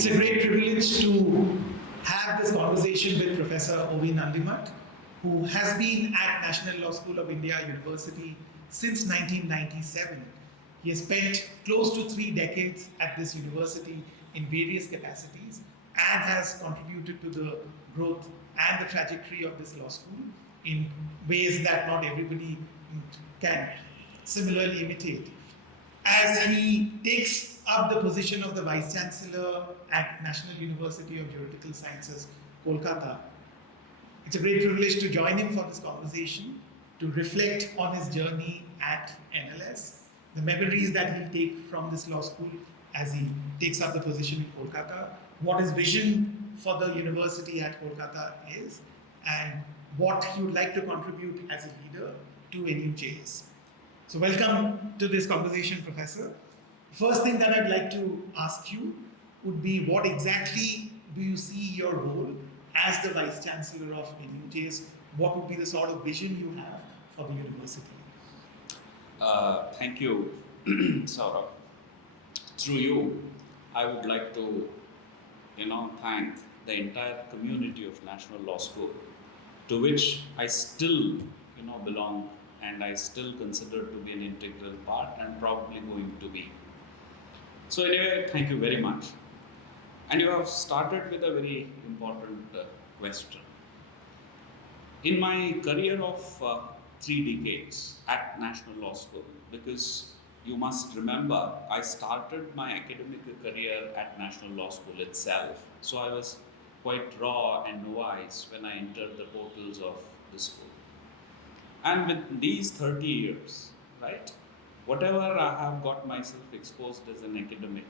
It's a great privilege to have this conversation with Professor V Nandimath, who has been at National Law School of India University since 1997. He has spent close to 3 decades at this university in various capacities and has contributed to the growth and the trajectory of this law school in ways that not everybody can similarly imitate. As he takes up the position of the Vice-Chancellor at National University of Juridical Sciences, Kolkata, it's a great privilege to join him for this conversation, to reflect on his journey at NLS, the memories that he'll take from this law school as he takes up the position in Kolkata, what his vision for the university at Kolkata is, and what he would like to contribute as a leader to NUJS. So welcome to this conversation, Professor. First thing that I'd like to ask you would be, what exactly do you see your role as the Vice-Chancellor of NUJS? What would be the sort of vision you have for the university? Thank you, Saurabh. Through you, I would like to, thank the entire community of National Law School, to which I still, belong, and I still consider to be an integral part and probably going to be. So anyway, thank you very much. And you have started with a very important question. In my career of 3 decades at National Law School, because you must remember, I started my academic career at National Law School itself. So I was quite raw and novice when I entered the portals of the school. And with these 30 years, right, whatever I have got myself exposed as an academic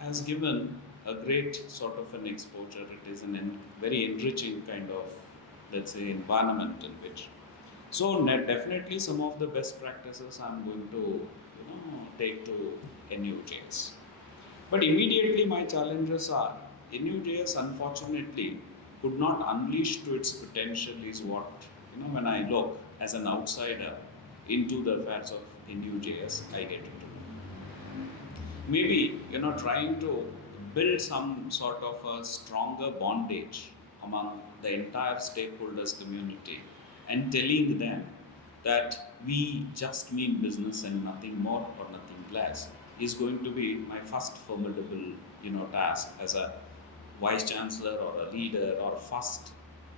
has given a great sort of an exposure. It is a very enriching kind of, let's say, environment in which. So definitely some of the best practices I'm going to, take to NUJS. But immediately my challenges are, NUJS unfortunately could not unleash to its potential is what, when I look as an outsider into the affairs of NUJS, I get into. Maybe, trying to build some sort of a stronger bondage among the entire stakeholders community and telling them that we just mean business and nothing more or nothing less is going to be my first formidable, task as a Vice-Chancellor or a leader or first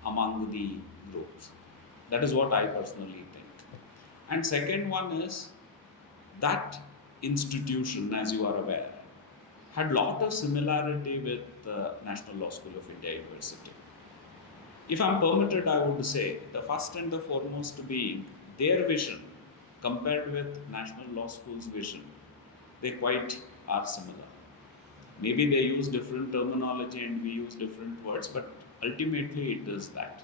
among the groups. That is what I personally think. And second one is that institution, as you are aware, had lot of similarity with the National Law School of India University. If I'm permitted, I would say the first and the foremost being their vision compared with National Law School's vision, they quite are similar. Maybe they use different terminology and we use different words, but ultimately it is that.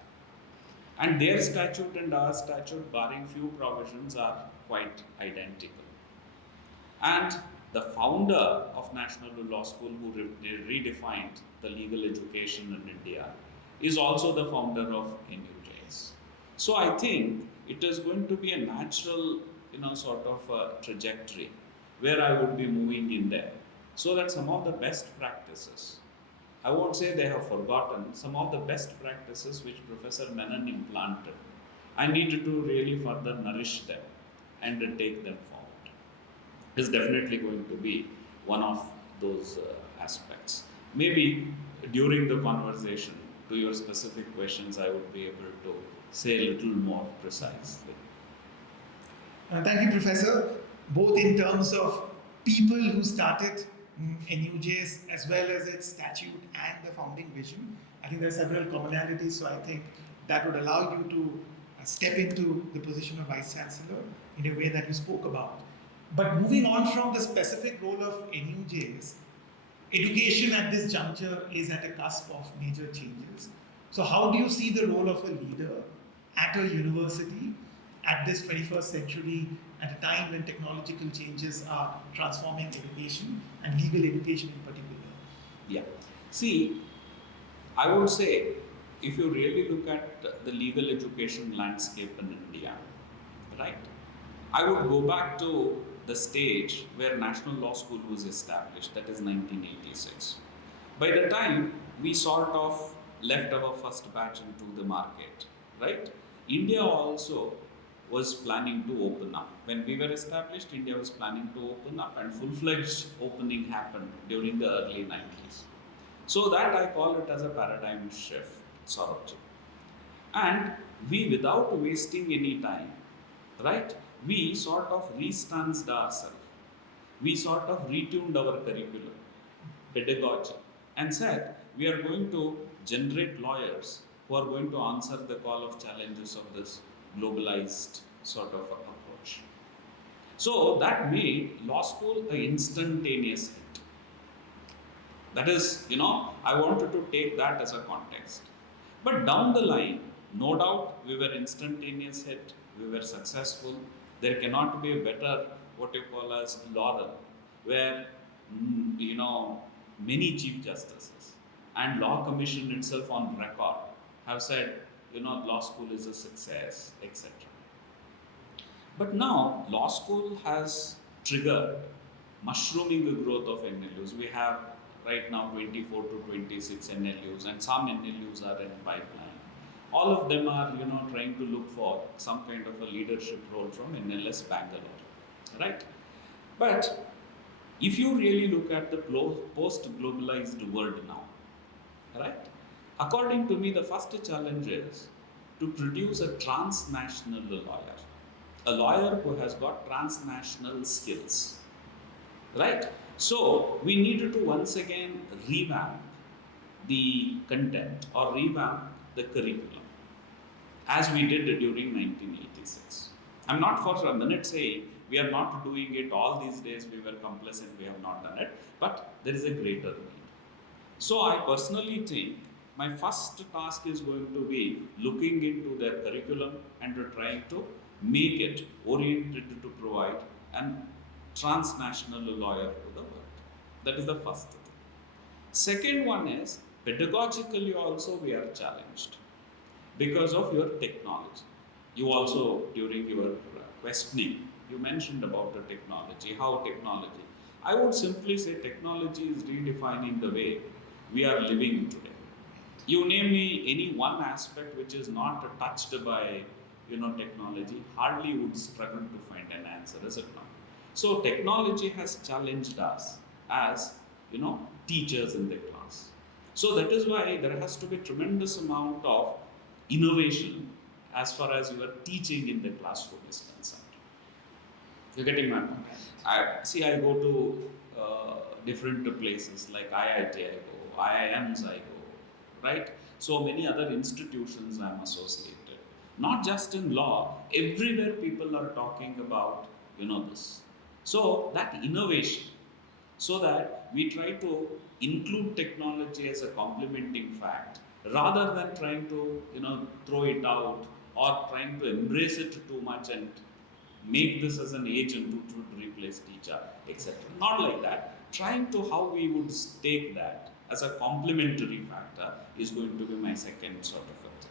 And their statute and our statute, barring few provisions, are quite identical. And the founder of National Law School, who redefined the legal education in India, is also the founder of NUJS. So I think it is going to be a natural, sort of a trajectory where I would be moving in there, so that some of the best practices, I won't say they have forgotten, some of the best practices which Professor Menon implanted, I needed to really further nourish them and take them forward. It's definitely going to be one of those aspects. Maybe during the conversation, to your specific questions, I would be able to say a little more precisely. Thank you, Professor. Both in terms of people who started NUJS as well as its statute and the founding vision, I think there are several commonalities, so I think that would allow you to step into the position of Vice-Chancellor in a way that you spoke about. But moving on from the specific role of NUJS, education at this juncture is at a cusp of major changes. So how do you see the role of a leader at a university at this 21st century, at a time when technological changes are transforming education and legal education in particular? Yeah. See, I would say, if you really look at the legal education landscape in India, right, I would go back to the stage where National Law School was established, that is 1986. By the time we sort of left our first batch into the market, right? India also was planning to open up. When we were established, India was planning to open up, and full-fledged opening happened during the early 90s. So that I call it as a paradigm shift, Saurabh. And we, without wasting any time, right, we sort of restanced ourselves. We sort of retuned our curriculum, pedagogy, and said we are going to generate lawyers who are going to answer the call of challenges of this globalized sort of approach. So that made law school an instantaneous hit. That is, I wanted to take that as a context. But down the line, no doubt we were instantaneous hit, we were successful. There cannot be a better, what you call as laurel, where, many chief justices and law commission itself on record have said, law school is a success, etc. But now, law school has triggered mushrooming the growth of NLUs. We have right now 24 to 26 NLUs, and some NLUs are in pipeline. All of them are, trying to look for some kind of a leadership role from NLS Bangalore, right? But if you really look at the post-globalized world now, right? According to me, the first challenge is to produce a transnational lawyer, a lawyer who has got transnational skills, right? So we needed to once again revamp the content or revamp the curriculum as we did during 1986. I'm not for a minute saying we are not doing it all these days, we were complacent, we have not done it, but there is a greater need. So I personally think my first task is going to be looking into their curriculum and trying to make it oriented to provide an transnational lawyer to the world. That is the first thing. Second one is, pedagogically also we are challenged because of your technology. You also, during your questioning, you mentioned about the technology, how technology. I would simply say technology is redefining the way we are living today. You name me any one aspect which is not touched by technology, hardly would struggle to find an answer, is it not? So technology has challenged us as teachers in the class. So that is why there has to be tremendous amount of innovation as far as your teaching in the classroom is concerned. You're getting my point? I go to different places like IIT I go, IIMs I go, right? So many other institutions I'm associated. Not just in law, everywhere people are talking about this. So that innovation, so that we try to include technology as a complementing fact rather than trying to throw it out or trying to embrace it too much and make this as an agent to replace teacher, etc. Not like that. Trying to how we would take that as a complementary factor is going to be my second sort of a thing.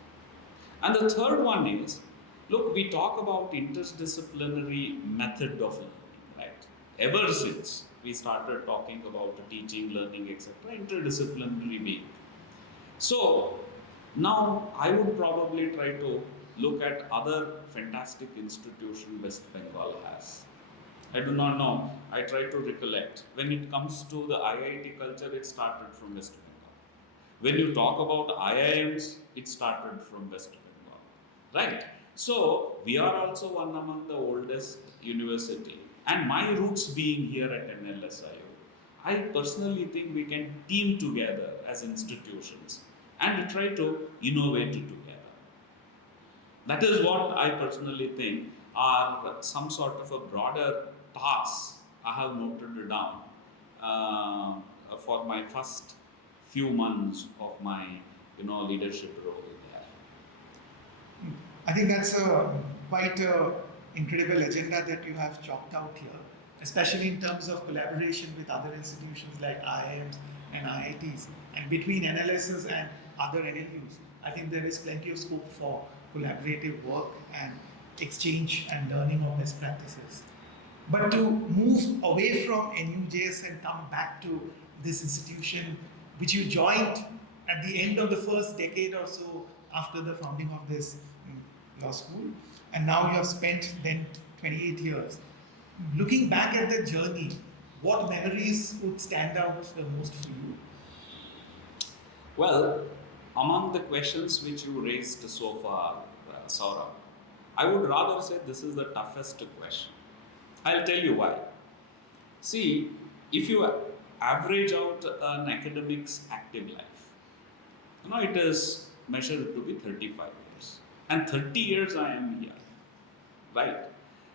And the third one is, look, we talk about interdisciplinary method of learning, right? Ever since we started talking about teaching, learning, etc., interdisciplinary being. So now I would probably try to look at other fantastic institutions West Bengal has. I do not know. I try to recollect. When it comes to the IIT culture, it started from West Bengal. When you talk about IIMs, it started from West Bengal, right? So we are also one among the oldest university. And my roots being here at NLSIU, I personally think we can team together as institutions and try to innovate together. That is what I personally think are some sort of a broader tasks I have noted down for my first few months of my leadership role there. I think that's quite an incredible agenda that you have chalked out here, especially in terms of collaboration with other institutions like IIMs and IITs, and between NLSs and other NLUs. I think there is plenty of scope for collaborative work and exchange and learning of best practices. But to move away from NUJS and come back to this institution which you joined at the end of the first decade or so after the founding of this law school, and now you have spent then 28 years. Looking back at the journey, what memories would stand out the most for you? Well, among the questions which you raised so far, Saurabh, I would rather say this is the toughest question. I'll tell you why. See, if you average out an academic's active life, it is measured to be 35 years. And 30 years I am here, right?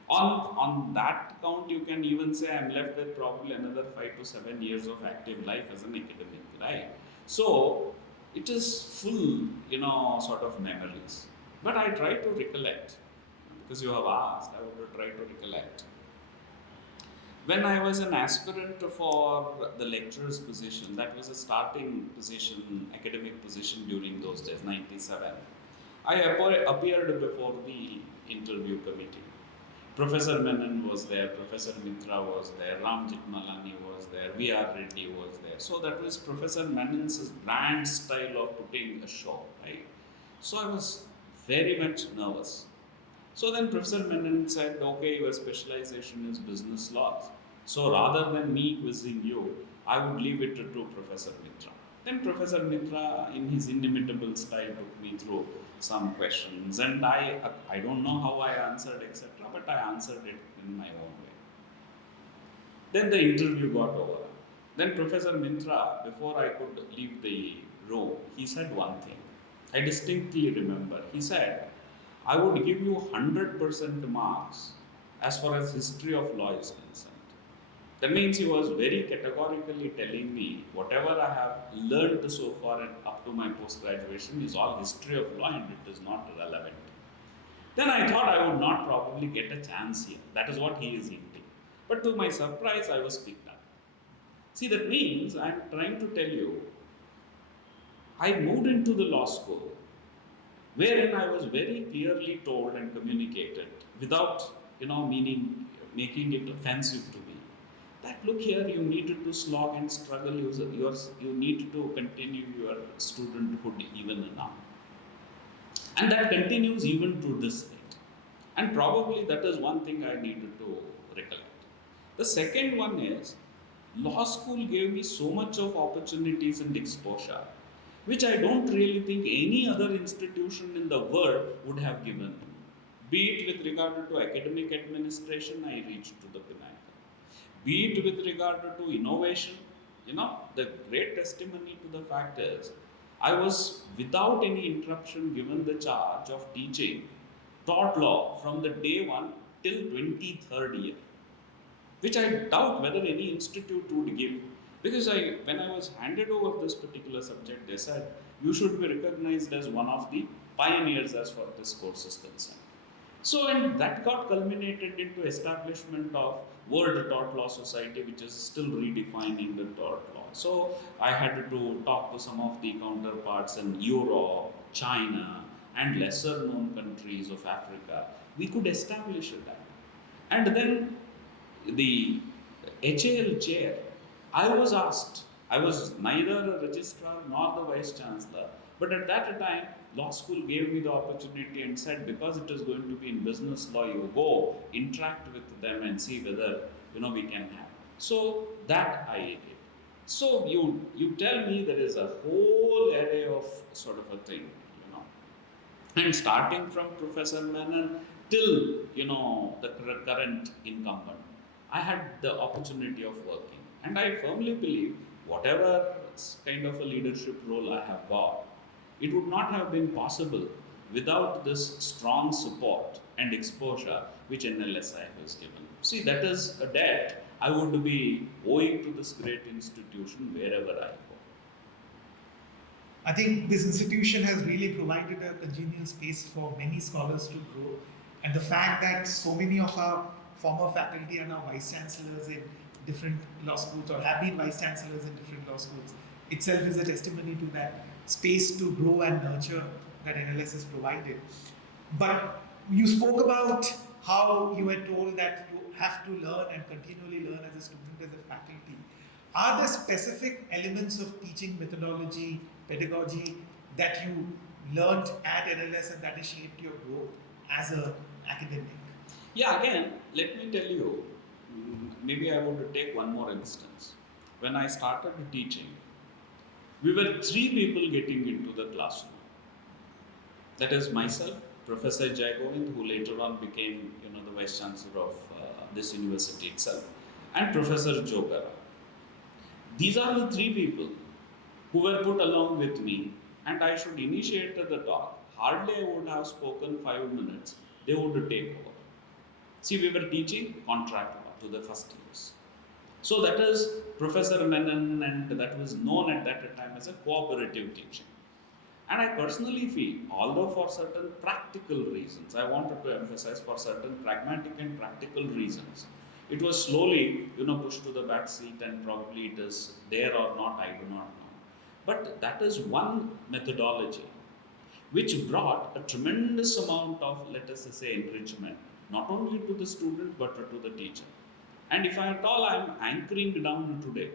On that count, you can even say I'm left with probably another 5 to 7 years of active life as an academic, right? So it is full, sort of memories. But I try to recollect, because you have asked, I would try to recollect. When I was an aspirant for the lecturer's position, that was a starting position, academic position during those days, 97. I appeared before the interview committee. Professor Menon was there, Professor Mitra was there, Ram Jitmalani was there, V.R. Reddy was there. So that was Professor Menon's grand style of putting a show, right? So I was very much nervous. So then Professor Menon said, okay, your specialization is business laws. So rather than me quizzing you, I would leave it to Professor Mitra. Then Professor Mitra, in his inimitable style, took me through some questions, and I don't know how I answered, etc., but I answered it in my own way. Then the interview got over. Then Professor Mitra, before I could leave the room, he said one thing. I distinctly remember. He said, I would give you 100% marks as far as history of law is concerned. That means he was very categorically telling me whatever I have learned so far and up to my post-graduation is all history of law and it is not relevant. Then I thought I would not probably get a chance here. That is what he is hinting. But to my surprise, I was picked up. See, that means I am trying to tell you, I moved into the law school wherein I was very clearly told and communicated without, making it offensive to me. That look here, you need to slog and struggle, you need to continue your studenthood even now. And that continues even to this date. And probably that is one thing I needed to recollect. The second one is, law school gave me so much of opportunities and exposure, which I don't really think any other institution in the world would have given. Be it with regard to academic administration, I reached to the pinnacle. Be it with regard to innovation, the great testimony to the fact is, I was without any interruption given the charge of teaching, taught law from the day one till 23rd year, which I doubt whether any institute would give. Because when I was handed over this particular subject, they said, you should be recognized as one of the pioneers as far as this course is concerned. So, and that got culminated into establishment of World Tort Law Society, which is still redefining the tort law. So, I had to talk to some of the counterparts in Europe, China, and lesser known countries of Africa. We could establish that. And then the HAL chair, I was asked, I was neither a registrar nor the Vice-Chancellor, but at that time, law school gave me the opportunity and said, because it is going to be in business law, you go, interact with them and see whether, we can have. So that I did. So you tell me there is a whole array of sort of a thing, and starting from Professor Menon till, the current incumbent, I had the opportunity of working. And I firmly believe whatever kind of a leadership role I have got, it would not have been possible without this strong support and exposure which NLSIU has given. See, that is a debt I would be owing to this great institution wherever I go. I think this institution has really provided a congenial space for many scholars to grow, and the fact that so many of our former faculty are now vice-chancellors in different law schools or have been vice-chancellors in different law schools itself is a testimony to that space to grow and nurture that NLS has provided. But you spoke about how you were told that you have to learn and continually learn as a student, as a faculty. are there specific elements of teaching methodology, pedagogy that you learned at NLS and that has shaped your growth as an academic? Yeah, again, let me tell you, maybe I want to take one more instance. When I started teaching, we were three people getting into the classroom. That is myself, Professor Jai Govind, who later on became, the Vice-Chancellor of this university itself, and Professor Jogara. These are the three people who were put along with me, and I should initiate the talk. Hardly I would have spoken 5 minutes, they would take over. See, we were teaching contract law to the first years. So that is Professor Menon, and that was known at that time as a cooperative teaching. And I personally feel, although for certain practical reasons, I wanted to emphasize for certain pragmatic and practical reasons, it was slowly, pushed to the back seat, and probably it is there or not, I do not know. But that is one methodology which brought a tremendous amount of, let us say, enrichment, not only to the student but to the teacher. And if at all I am anchoring down today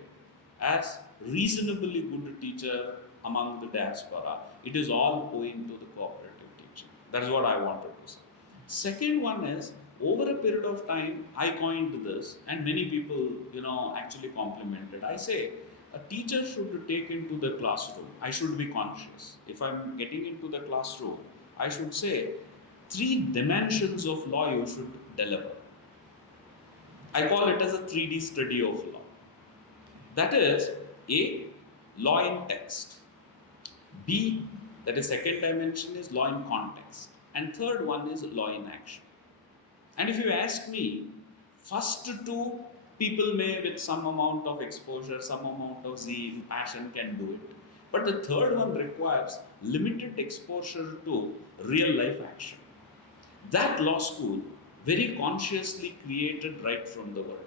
as reasonably good teacher among the diaspora, it is all owing to the cooperative teaching. That is what I wanted to say. Second one is, over a period of time, I coined this, and many people, actually complimented. I say, a teacher should take into the classroom. I should be conscious. If I'm getting into the classroom, I should say, 3 dimensions of law you should deliver. I call it as a 3D study of law. That is, A, law in text. B, that is second dimension, is law in context. And third one is law in action. And if you ask me, first 2 people may with some amount of exposure, some amount of zeal, passion can do it. But the third one requires limited exposure to real life action. That law school very consciously created right from the word.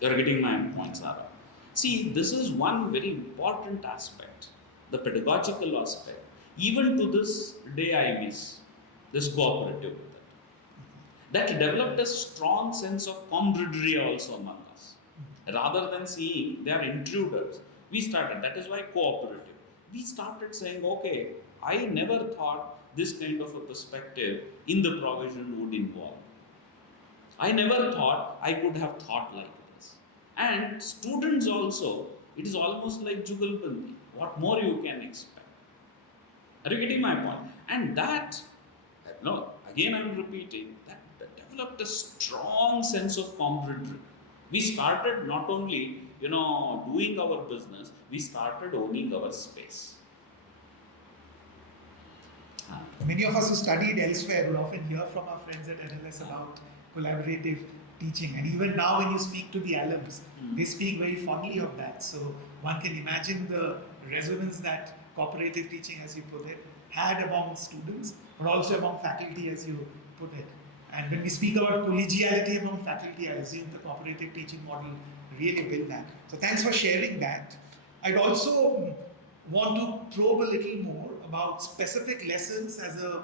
You are getting my point, Sarah. See, this is one very important aspect, the pedagogical aspect. Even to this day I miss this cooperative method. That developed a strong sense of camaraderie also among us. Rather than seeing they are intruders, we started, that is why cooperative. We started saying, okay, I never thought this kind of a perspective in the provision would involve. I never thought I could have thought like this. And students also, it is almost like Jugalbandi. What more you can expect? Are you getting my point? And that, again I'm repeating, that developed a strong sense of camaraderie. We started not only, doing our business, we started owning our space. Many of us who studied elsewhere would often hear from our friends at NLS about collaborative teaching, and even now when you speak to the alums, they speak very fondly of that. So one can imagine the resonance that cooperative teaching, as you put it, had among students, but also among faculty, as you put it. And when we speak about collegiality among faculty, I assume the cooperative teaching model really will that. So thanks for sharing that. I'd also want to probe a little more about specific lessons as a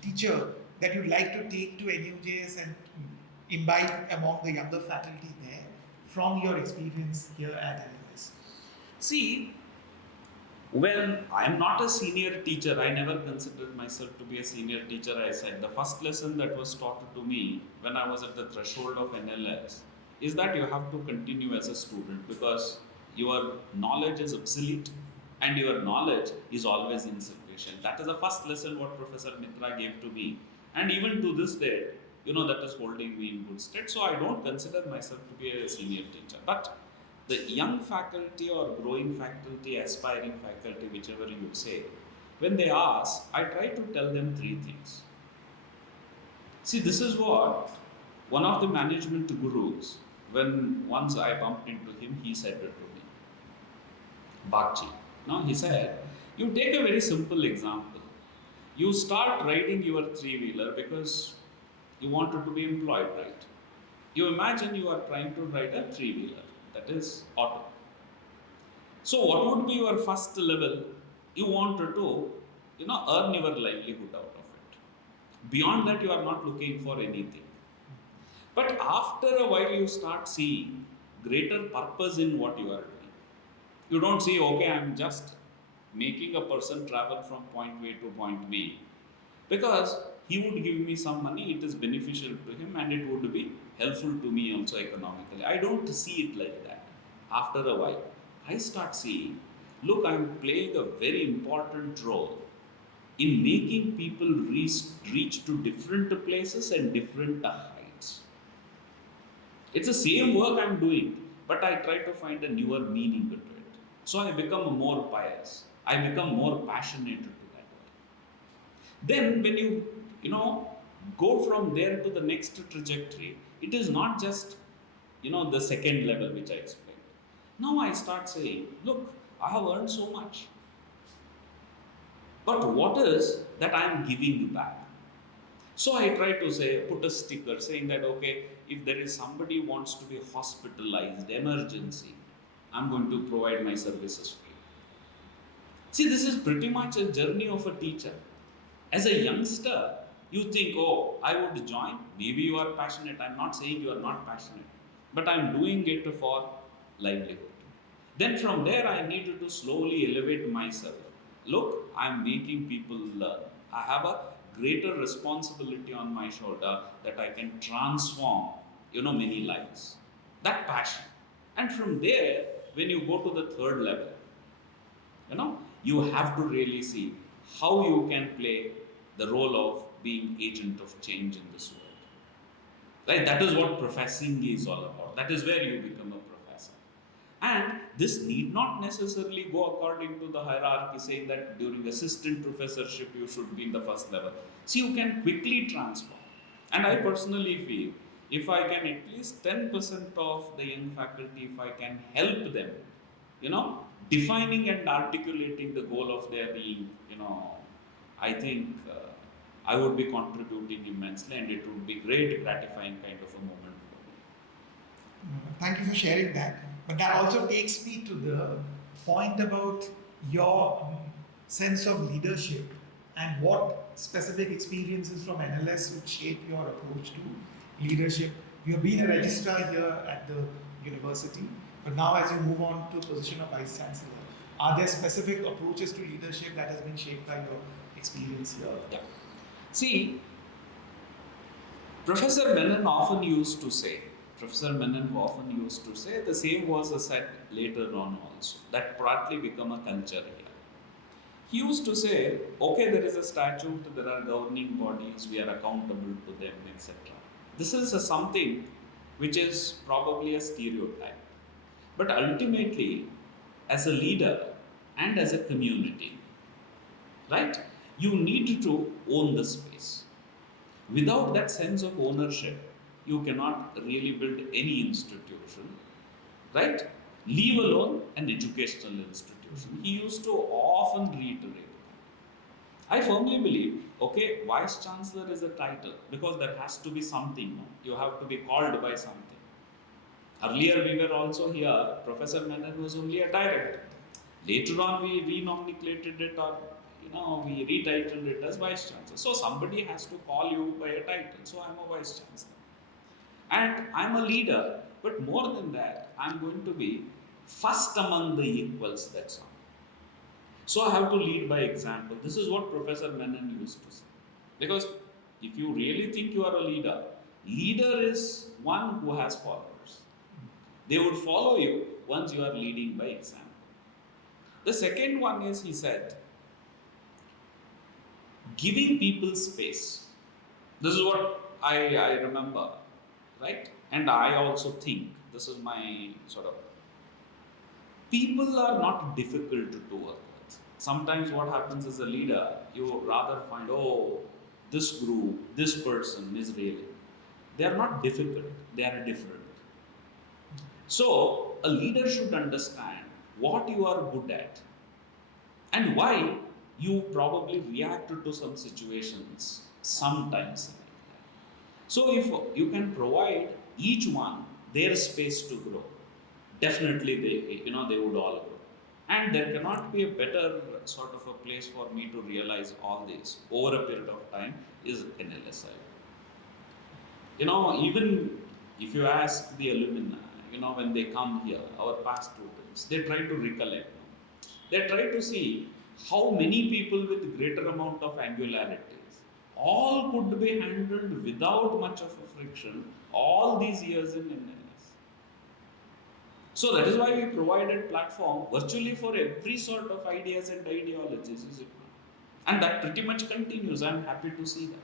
teacher that you'd like to take to NUJS and imbibe among the younger faculty there from your experience here at NLS. See, when I am not a senior teacher, I never considered myself to be a senior teacher. I said the first lesson that was taught to me when I was at the threshold of NLS is that you have to continue as a student, because your knowledge is obsolete and your knowledge is always insufficient. That is the first lesson what Professor Mitra gave to me, and even to this day, that is holding me in good stead. So I don't consider myself to be a senior teacher. But the young faculty or growing faculty, aspiring faculty, whichever you say, when they ask, I try to tell them 3 things. See, this is what one of the management gurus, when once I bumped into him, he said it to me. Bakchi. Now he said, you take a very simple example. You start riding your 3-wheeler because you wanted to be employed, right? You imagine you are trying to ride a 3-wheeler, that is auto. So what would be your first level? You wanted to, earn your livelihood out of it. Beyond that, you are not looking for anything. But after a while, you start seeing greater purpose in what you are doing. You don't say, okay, I'm just making a person travel from point A to point B, because he would give me some money, it is beneficial to him and it would be helpful to me also economically. I don't see it like that. After a while, I start seeing, look, I'm playing a very important role in making people reach to different places and different heights. It's the same work I'm doing, but I try to find a newer meaning into it. So I become more pious. I become more passionate to that work. Then when you know, go from there to the next trajectory, it is not just, the second level which I explained. Now I start saying, look, I have earned so much. But what is that I am giving back? So I try to say, put a sticker saying that, okay, if there is somebody who wants to be hospitalized, emergency, I'm going to provide my services free. See, this is pretty much a journey of a teacher. As a youngster, you think, oh, I would join. Maybe you are passionate. I'm not saying you are not passionate, but I'm doing it for livelihood. Then from there, I needed to slowly elevate myself. Look, I'm making people learn. I have a greater responsibility on my shoulder that I can transform, many lives. That passion. And from there, when you go to the third level, you have to really see how you can play the role of being agent of change in this world. Right? That is what professing is all about. That is where you become a professor. And this need not necessarily go according to the hierarchy saying that during assistant professorship you should be in the first level. See, you can quickly transform. And I personally feel if I can at least 10% of the young faculty, if I can help them, defining and articulating the goal of their being, I think I would be contributing immensely and it would be great, gratifying kind of a moment for me. Thank you for sharing that. But that also takes me to the point about your sense of leadership and what specific experiences from NLS would shape your approach to leadership. You have been a registrar here at the university, but now as you move on to the position of Vice-Chancellor, are there specific approaches to leadership that has been shaped by your experience here? Yeah. See, Professor Menon often used to say, the same was said later on also, that partly become a culture here. He used to say, okay, there is a statute, there are governing bodies, we are accountable to them, etc. This is something which is probably a stereotype. But ultimately, as a leader and as a community, right, you need to own the space. Without that sense of ownership, you cannot really build any institution, right? Leave alone an educational institution. He used to often reiterate that. I firmly believe, okay, Vice-Chancellor is a title because there has to be something. You have to be called by something. Earlier we were also here, Professor Menon was only a director. Later on we renomenclated it or we retitled it as Vice-Chancellor. So somebody has to call you by a title. So I'm a Vice-Chancellor. And I'm a leader, but more than that, I'm going to be first among the equals, that's all. So I have to lead by example. This is what Professor Menon used to say. Because if you really think you are a leader is one who has followers. They would follow you once you are leading by example. The second one is, he said, giving people space. This is what I remember, right? And I also think, this is my sort of, people are not difficult to work with. Sometimes what happens as a leader, you rather find, oh, this group, this person is really, they are not difficult, they are different. So a leader should understand what you are good at and why you probably react to some situations sometimes. So if you can provide each one their space to grow, definitely they would all grow. And there cannot be a better sort of a place for me to realize all this over a period of time is NLSIU. Even if you ask the alumni, when they come here, our past students, they try to recollect. They try to see how many people with greater amount of angularities all could be handled without much of a friction all these years in NLS. So that is why we provided platform virtually for every sort of ideas and ideologies, is it not? And that pretty much continues. I'm happy to see that.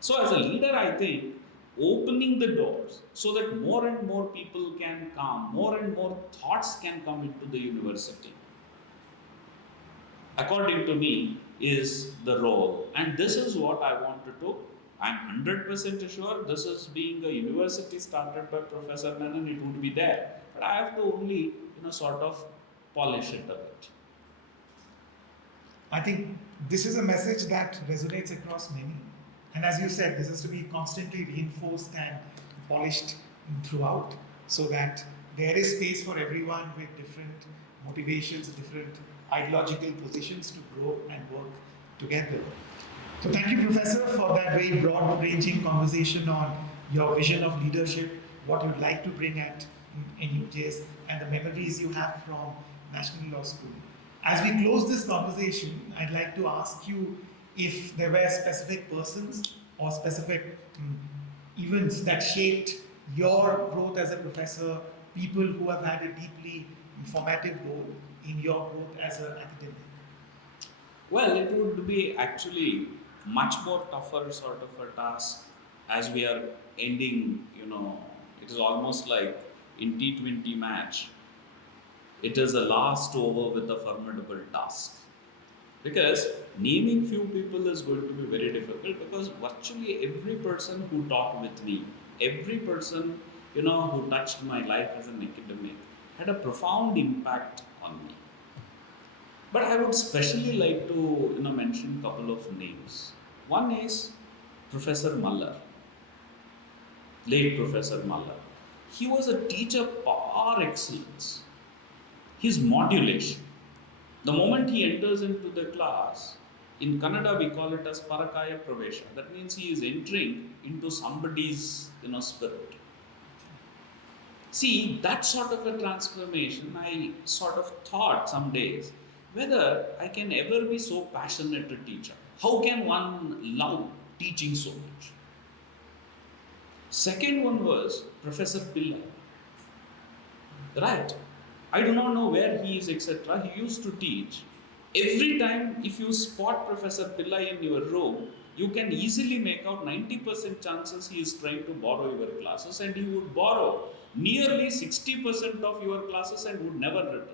So as a leader, I think opening the doors so that more and more people can come, more and more thoughts can come into the university, according to me, is the role. And this is what I want to do. I'm 100% sure this is being a university started by Professor Menon, it would be there. But I have to only, sort of polish it a bit. I think this is a message that resonates across many. And as you said, this is to be constantly reinforced and polished throughout so that there is space for everyone with different motivations, different ideological positions to grow and work together. So thank you, Professor, for that very broad-ranging conversation on your vision of leadership, what you'd like to bring at NUJS, and the memories you have from National Law School. As we close this conversation, I'd like to ask you if there were specific persons or specific events that shaped your growth as a professor, people who have had a deeply informative role in your growth as an academic. Well, it would be actually much more tougher sort of a task as we are ending, it is almost like in T20 match, it is the last over with a formidable task. Because naming few people is going to be very difficult because virtually every person who talked with me, every person, who touched my life as an academic had a profound impact on me. But I would especially like to, mention a couple of names. One is Professor Muller, late Professor Muller. He was a teacher par excellence. His modulation, the moment he enters into the class, in Kannada we call it as Parakaya Pravesha. That means he is entering into somebody's, spirit. See, that sort of a transformation, I sort of thought some days, whether I can ever be so passionate a teacher. How can one love teaching so much? Second one was Professor Pillai. Right. I do not know where he is, etc. He used to teach. Every time, if you spot Professor Pillai in your room, you can easily make out 90% chances he is trying to borrow your classes, and he would borrow nearly 60% of your classes and would never return.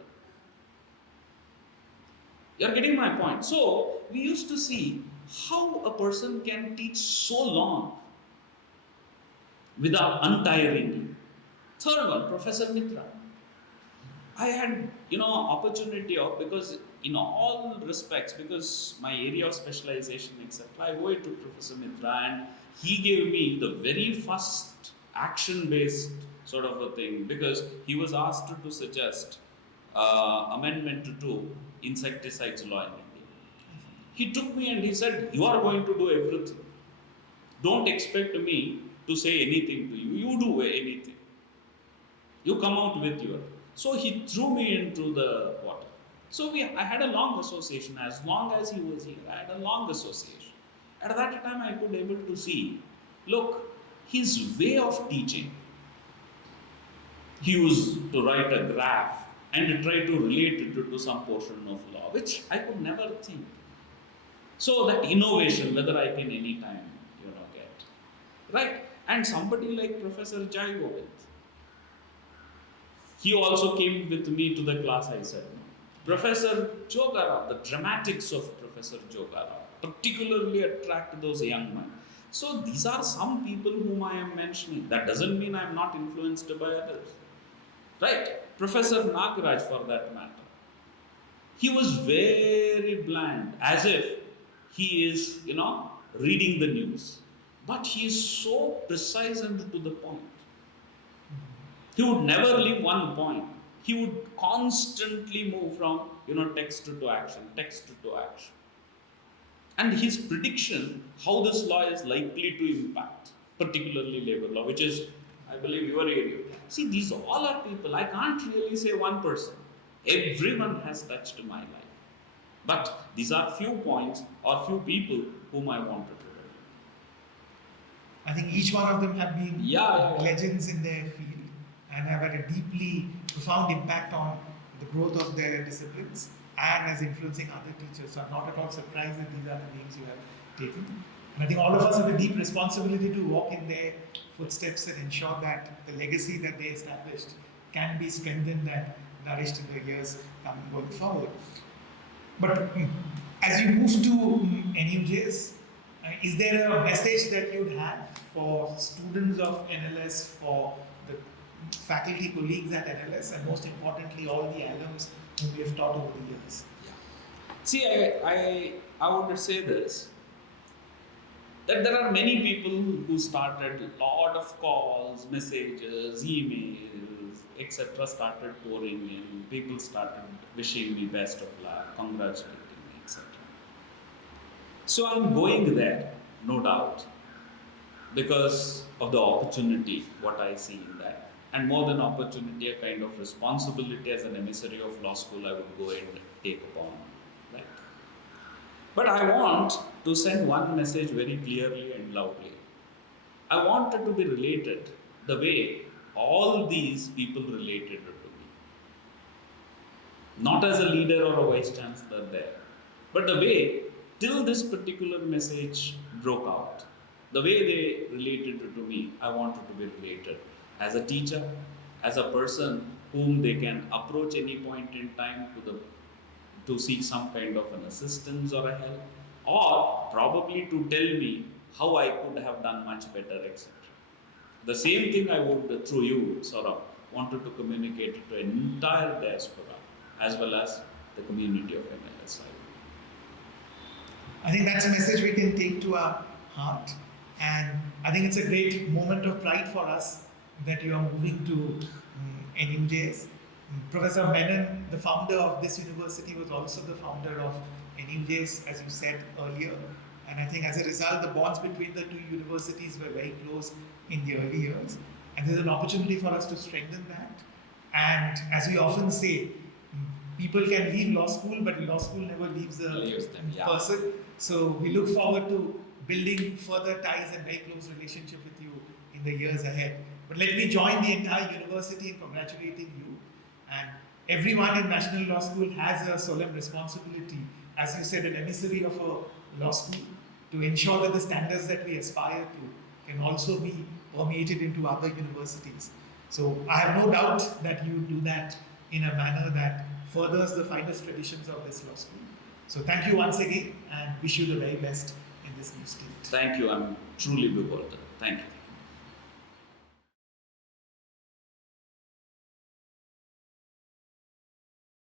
You are getting my point. So, we used to see how a person can teach so long without untiringly. Third one, Professor Mitra. I had, opportunity of, because in all respects, because my area of specialization, etc., I owe it to Professor Mitra, and he gave me the very first action-based sort of a thing, because he was asked to suggest amendment to insecticides law in India. He took me and he said, you are going to do everything. Don't expect me to say anything to you. You do anything. You come out with your. So he threw me into the water. So I had a long association. As long as he was here, I had a long association. At that time, I could able to see, look, his way of teaching. He used to write a graph and try to relate it to some portion of law, which I could never think. So that innovation, whether I can anytime, get. Right? And somebody like Professor Jai Govind. He also came with me to the class, I said. Professor Jogara, the dramatics of Professor Jogara particularly attract those young men. So these are some people whom I am mentioning. That doesn't mean I am not influenced by others. Right? Professor Nagaraj, for that matter. He was very bland, as if he is, reading the news. But he is so precise and to the point. He would never leave one point. He would constantly move from, text to action, text to action. And his prediction, how this law is likely to impact, particularly labor law, which is I believe your area. See, these all are people. I can't really say one person. Everyone has touched my life. But these are few points or few people whom I wanted to relate. I think each one of them have been Yeah. legends in their field and have had a deeply profound impact on the growth of their disciplines and as influencing other teachers. So I'm not at all surprised that these are the names you have taken. And I think all of us have a deep responsibility to walk in their footsteps and ensure that the legacy that they established can be strengthened and nourished in the years going forward. But as you move to NUJS, is there a message that you'd have for students of NLS, for the faculty colleagues at NLS, and most importantly, all the alums whom we have taught over the years? See, I would say this, that there are many people who started a lot of calls, messages, emails, etc. started pouring in. People started wishing me best of luck, congratulating me, etc. So I'm going there, no doubt, because of the opportunity, what I see in that. And more than opportunity, a kind of responsibility as an emissary of law school I would go and take upon. Right? But I want to send one message very clearly and loudly. I want it to be related the way all these people related to me. Not as a leader or a vice-chancellor there, but the way till this particular message broke out, the way they related it to me, I want it to be related as a teacher, as a person whom they can approach any point in time to seek some kind of an assistance or a help, or probably to tell me how I could have done much better, etc. The same thing I would, through you, Saurabh, wanted to communicate it to an entire diaspora as well as the community of NLSIU. I think that's a message we can take to our heart, and I think it's a great moment of pride for us that you are moving to NUJS. Professor Menon, the founder of this university, was also the founder of NUJS, as you said earlier. And I think as a result, the bonds between the two universities were very close in the early years. And there's an opportunity for us to strengthen that. And as we often say, people can leave law school, but law school never leaves a person. So we look forward to building further ties and very close relationship with you in the years ahead. But let me join the entire university in congratulating you. And everyone in National Law School has a solemn responsibility, as you said, an emissary of a law school, to ensure that the standards that we aspire to can also be permeated into other universities. So I have no doubt that you do that in a manner that furthers the finest traditions of this law school. So thank you once again and wish you the very best in this new state. Thank you. I'm truly bewildered. Thank you.